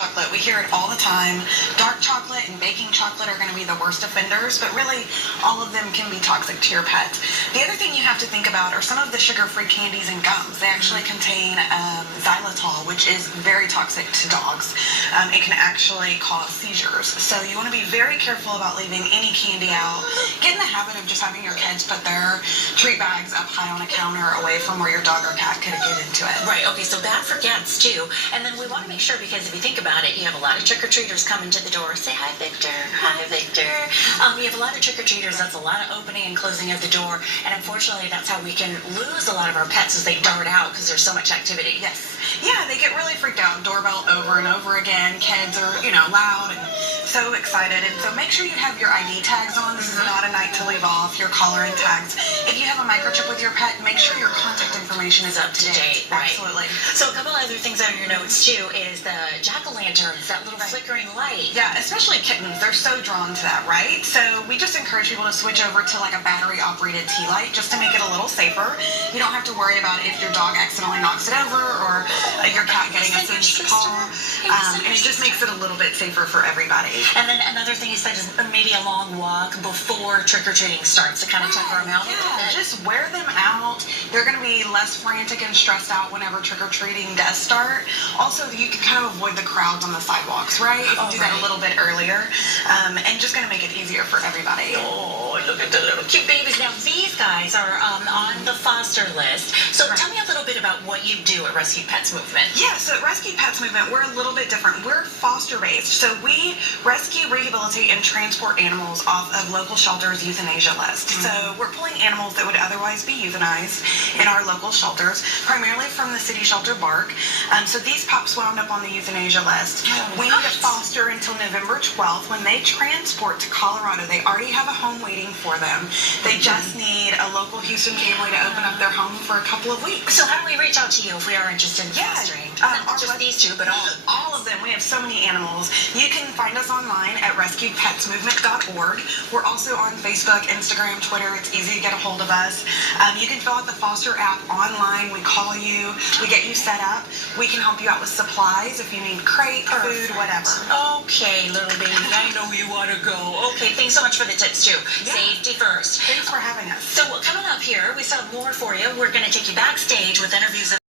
Chocolate. We hear it all the time. Dark chocolate and baking chocolate are going to be the worst offenders, but really all of them can be toxic to your pet. The other thing you have to think about are some of the sugar-free candies and gums. They actually contain xylitol, which is very toxic to dogs. It can actually cause seizures. So you want to be very careful about leaving any candy out. Get in the habit of just having your kids put their treat bags up high on a counter away from where your dog or cat could get into it. Right, okay, so that forgets too. And then we want to make sure, because if you think about it, you have a lot of trick-or-treaters coming to the door. Say hi, Victor. Hi, Victor. You have a lot of trick-or-treaters. That's a lot of opening and closing of the door. And unfortunately, that's how we can lose a lot of our pets as they dart out because there's so much activity. Yes. Yeah, they get really freaked out. Doorbell over and over again. Kids are, loud and so excited. And so make sure you have your ID tags on. This is not a night to leave off. Your collar and tags. If you have a microchip with your pet, make sure your contact information is up to date. Right. Absolutely. So a couple other things on your notes too is the jack-o'-lanterns, that little flickering light. Yeah, especially kittens. They're so drawn to that, right? So we just encourage people to switch over to like a battery-operated tea light just to make it a little safer. You don't have to worry about if your dog accidentally knocks it over or your cat getting a singed paw. And it just makes it a little bit safer for everybody. And then another thing you said is maybe a long walk before trick-or-treating starts to kind of temper them out a little bit. Just wear them out. They're going to be less frantic and stressed out whenever trick-or-treating does start. Also, you can kind of avoid the crowds on the sidewalks, right? If you do that a little bit earlier. And just going to make it easier for everybody. Oh, look at the little cute babies. Now, these guys are on the foster list. So tell me a little bit about what you do at Rescue Pets Movement. Yeah, so at Rescue Pets Movement, we're a little bit different. We're foster-based. So we rescue, rehabilitate, and transport animals off of local shelters' euthanasia list. So we're pulling animals that would otherwise be euthanized in our local shelters, primarily from the city shelter BARK. So these pups wound up on the euthanasia list. We need to foster until November 12th. When they transport to Colorado, they already have a home waiting for them. They just need a local Houston family to open up their home for a couple of weeks. So how do we reach out to you if we are interested in fostering? Not just these two, but all of them. We have so many animals. You can find us online at rescuepetsmovement.org. We're also on Facebook, Instagram, Twitter. It's easy to get a hold of us. You can fill out the foster app online. We call you. We get you set up. We can help you out with supplies if you need crate, food, whatever. Okay, little baby, I know you want to go. Okay, thanks so much for the tips too. Yeah. Safety first. Thanks for having us. So coming up here, we still have more for you. We're going to take you backstage with interviews of